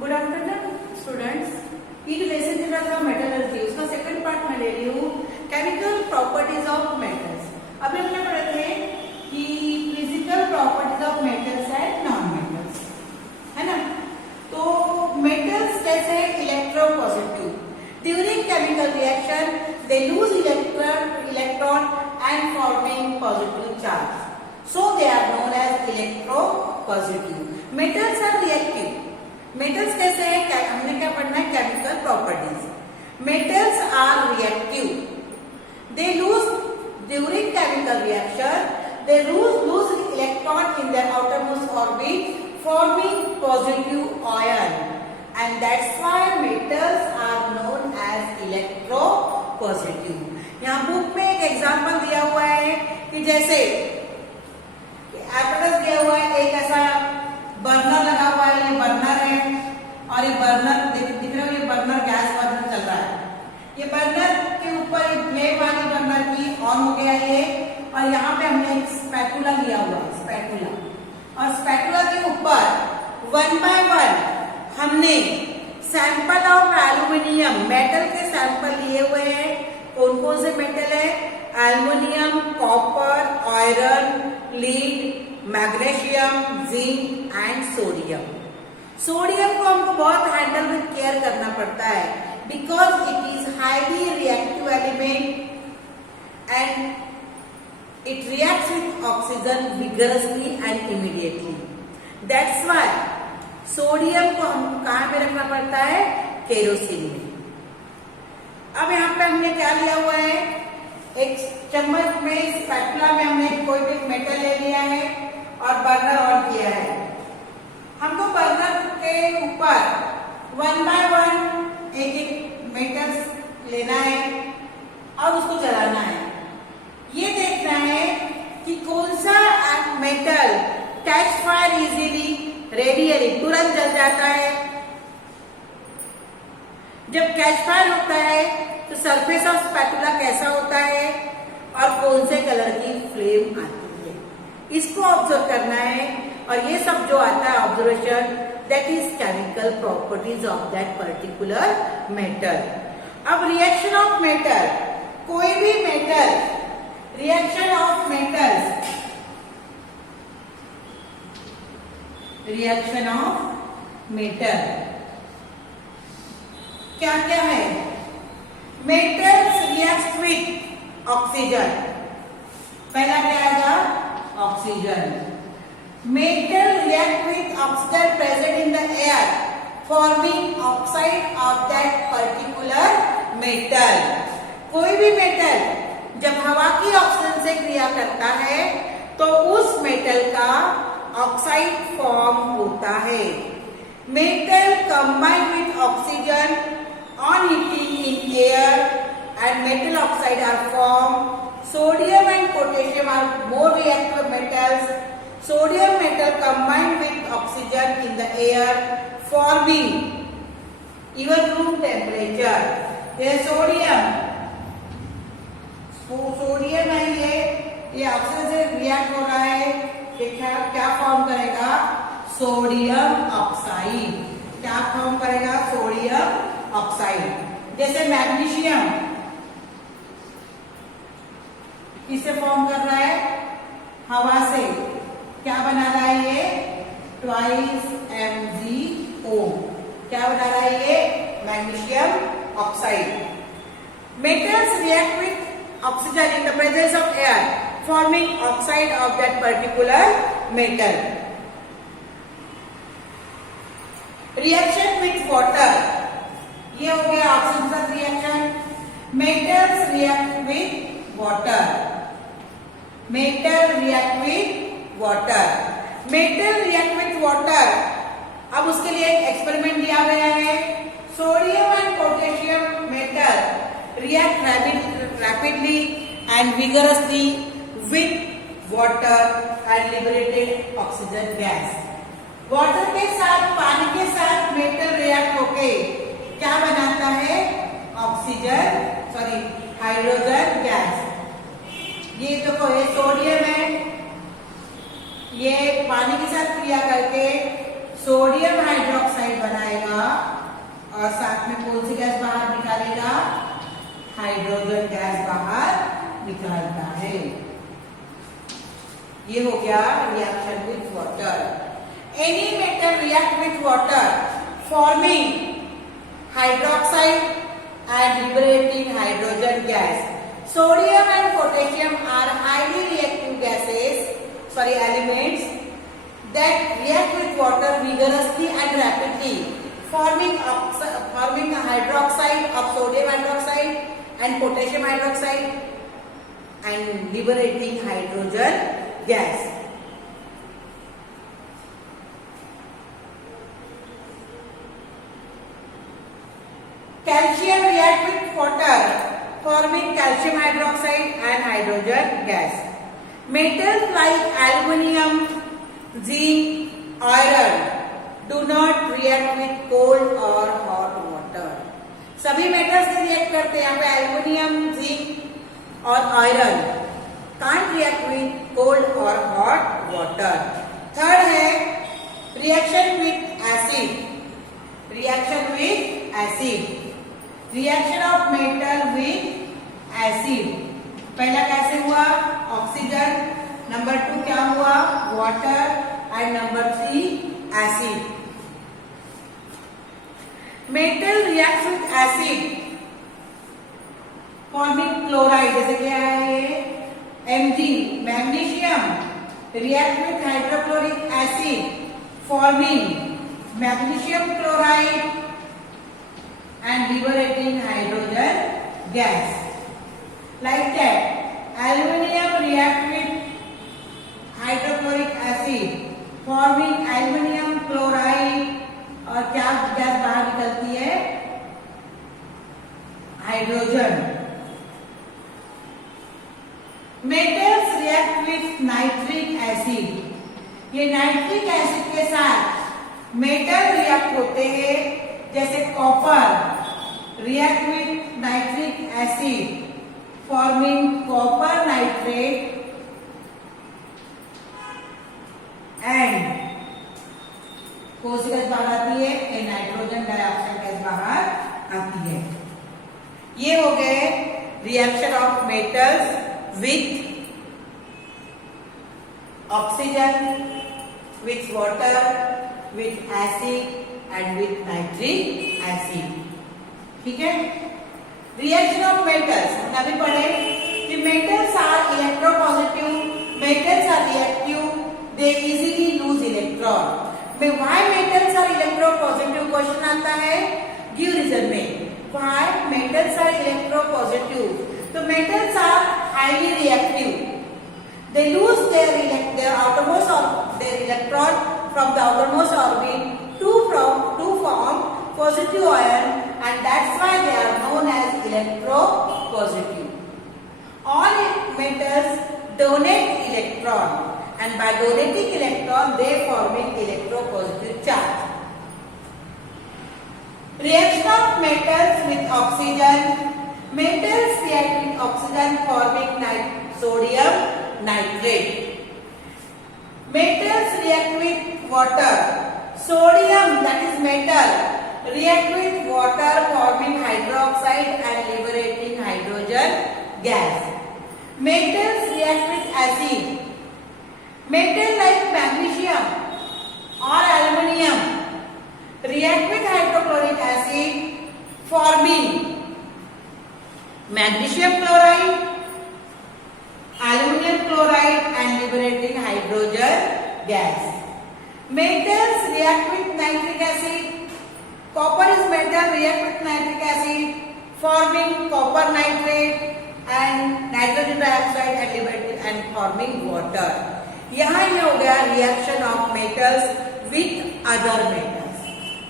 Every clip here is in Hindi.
Good afternoon students. ये जो लेसन चल रहा था मेटलर्जी, उसका सेकंड पार्ट में ले रही हूँ केमिकल प्रॉपर्टीज ऑफ मेटल्स। अभी हमने पढ़े थे कि physical properties of metals and non metals, है ना। तो मेटल्स जैसे electropositive, during chemical reaction they lose electron and forming positive charge, so they are known as electropositive. Metals are reactive. Metals कैसे है, हमने क्या पढ़ना है, chemical properties. Metals are reactive, they lose during chemical reaction they lose electron in their outermost orbit forming positive ion, and that's why metals are known as electropositive। यहाँ बुक में एक एग्जाम्पल दिया हुआ है कि जैसे एपरेटस दिया हुआ है, एक ऐसा बर्नर लगा हुआ है, ये बर्नर है और ये बर्नर दिख रहा है, ये बर्नर गैस बर्नर चल रहा है। ये बर्नर के ऊपर फ्लेम वाली बर्नर की ऑन हो गया ये, और यहाँ पे हमने एक स्पैटुला लिया हुआ है, स्पैटुला, और स्पैटुला के ऊपर 1 बाय 1 हमने सैंपल ऑफ एल्यूमिनियम, मेटल के सैंपल लिए हुए हैं। कौन कौन से मेटल है, aluminium, copper, iron, lead, magnesium, zinc and sodium. Sodium को हमको बहुत हैंडल विद केयर करना पड़ता है because it is highly reactive element and it reacts with oxygen vigorously and immediately. That's why sodium को हमको कहाँ में रखना पड़ता है, केरोसिन में। अब यहाँ पे हमने क्या लिया हुआ है, एक चम्मच में, स्पैटुला में हमने कोई भी मेटल ले लिया है और बर्नर ऑन किया है। हमको बर्नर के ऊपर 1 बाय 1 एक मेटल्स लेना है और उसको जलाना है। ये देखना है कि कौन सा metal catch fire easily, radially, तुरंत जल जाता है। जब कैच फायर होता है तो सरफेस ऑफ स्पैटुला कैसा होता है और कौन से कलर की फ्लेम आती है, इसको ऑब्जर्व करना है। और ये सब जो आता है observation, that is chemical properties of that particular metal. अब रिएक्शन ऑफ मेटल, कोई भी metal, reaction of metals, reaction of metal क्या क्या है, मेटल्स रिएक्ट विथ ऑक्सीजन। पहला क्या आएगा, oxygen. Metal react with oxygen present in the air forming oxide of that particular metal. कोई भी मेटल जब हवा की ऑक्सीजन से क्रिया करता है तो उस मेटल का ऑक्साइड फॉर्म होता है। Metal combine with oxygen on heating in air and metal oxide are formed. Sodium and potassium are more reactive metals. Sodium metal combined with oxygen in the air forming even room temperature. ये सोडियम है, ये ऑक्सीजन से रिएक्ट हो रहा है, ये क्या फॉर्म करेगा, सोडियम ऑक्साइड। क्या फॉर्म करेगा, सोडियम ऑक्साइड। जैसे मैग्नीशियम किससे फॉर्म कर रहा है, हवा से। क्या बना रहा है ये, 2MgO। क्या बना रहा है ये, magnesium oxide. Metals react with oxygen in the presence of air forming oxide of that particular metal. Reaction with water, ये हो गया oxygen reaction. Metals react with water, metal react with water, metal react with water. अब उसके लिए एक एक्सपेरिमेंट दिया गया है। Sodium and potassium metal react rapidly and vigorously with water and liberated oxygen gas. Water के साथ, पानी के साथ मेटल रिएक्ट होके क्या बनाता है, हाइड्रोजन गैस। ये देखो, ये सोडियम है, ये पानी के साथ क्रिया करके सोडियम हाइड्रोक्साइड बनाएगा ये हो गया reaction with water. Any metal react with water forming hydroxide and liberating hydrogen gas. Sodium and potassium are highly reactive elements that react with water vigorously and rapidly, forming a hydroxide of sodium hydroxide and potassium hydroxide and liberating hydrogen gas. Calcium react with water, forming calcium hydroxide and hydrogen gas. Metals like aluminium, zinc, iron do not react with cold or hot water. सभी मेटल्स से रिएक्ट करते हैं, यहाँ पे एल्युमिनियम, जिंक और iron can't react with cold और हॉट वाटर। थर्ड है reaction with acid. Reaction with acid, reaction of metal with acid. पहला कैसे हुआ? ऑक्सीजन, नंबर 2 क्या हुआ? Water and number 3 acid. Metal react with acid forming chloride, जैसे क्या है ये Mg, magnesium react with hydrochloric acid forming magnesium chloride and liberating hydrogen gas. Like that, aluminium react with hydrochloric acid forming aluminium chloride और क्या गैस बाहर निकलती है? Hydrogen. Metals react with nitric acid. ये नाइट्रिक एसिड के साथ मेटल रिएक्ट होते हैं, जैसे copper react with nitric acid forming copper nitrate and कौन सी गैस बाहर आती है? नाइट्रोजन डाइऑक्साइड गैस बाहर आती है। ये हो गए reaction of metals with oxygen, with water, with acid and with nitric acid। ठीक है। रिएक्शन ऑफ मेटल्स हमने अभी पढ़े कि metals are electropositive, metals are reactive, they easily lose electron. Why metals are electropositive question आता है, गिव रीजन में। Why metals are electropositive? तो metals are highly reactive, they lose their outermost their electron from the outermost orbit to form positive ion, and that's why they are known as electropositive. All metals donate electron, and by donating electron they forming electropositive charge. Reaction of metals with oxygen. Metals react with oxygen forming sodium nitrate. Metals react with water. Sodium, that is metal, react with water forming hydroxide and liberating hydrogen gas. Metals react with acid. Metal like magnesium or aluminium react with hydrochloric acid forming magnesium chloride, aluminium chloride and liberating hydrogen gas. Metals react with nitric acid. Copper is metal, react with nitric acid forming copper nitrate and nitrogen dioxide and forming water. यहाँ ये हो गया reaction of metals with other metals.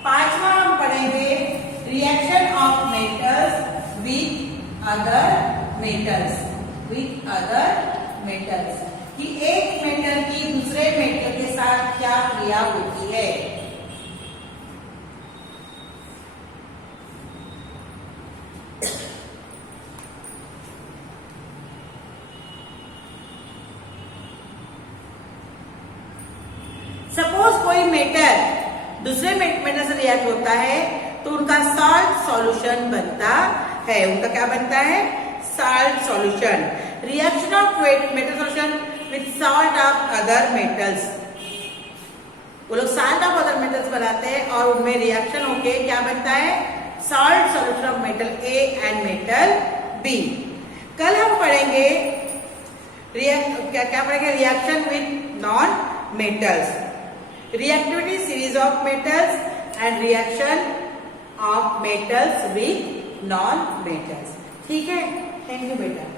पांचवा हम पढ़ेंगे reaction of metals with other metals. With other metals कि एक मेटल की दूसरे मेटल के साथ क्या क्रिया होती है। सपोज कोई मेटल दूसरे मेटल से रिएक्ट होता है तो उनका साल्ट सॉल्यूशन बनता है। उनका क्या बनता है? Salt solution. Reaction of metal solution with salt of other metals. वो लोग salt of other metals बनाते हैं और उनमें रिएक्शन होके क्या बनता है, salt solution of metal A and metal B. कल हम पढ़ेंगे क्या पढ़ेंगे, reaction with non metals, reactivity series of metals and reaction of metals with non metals. ठीक है, थैंक यू बेटा.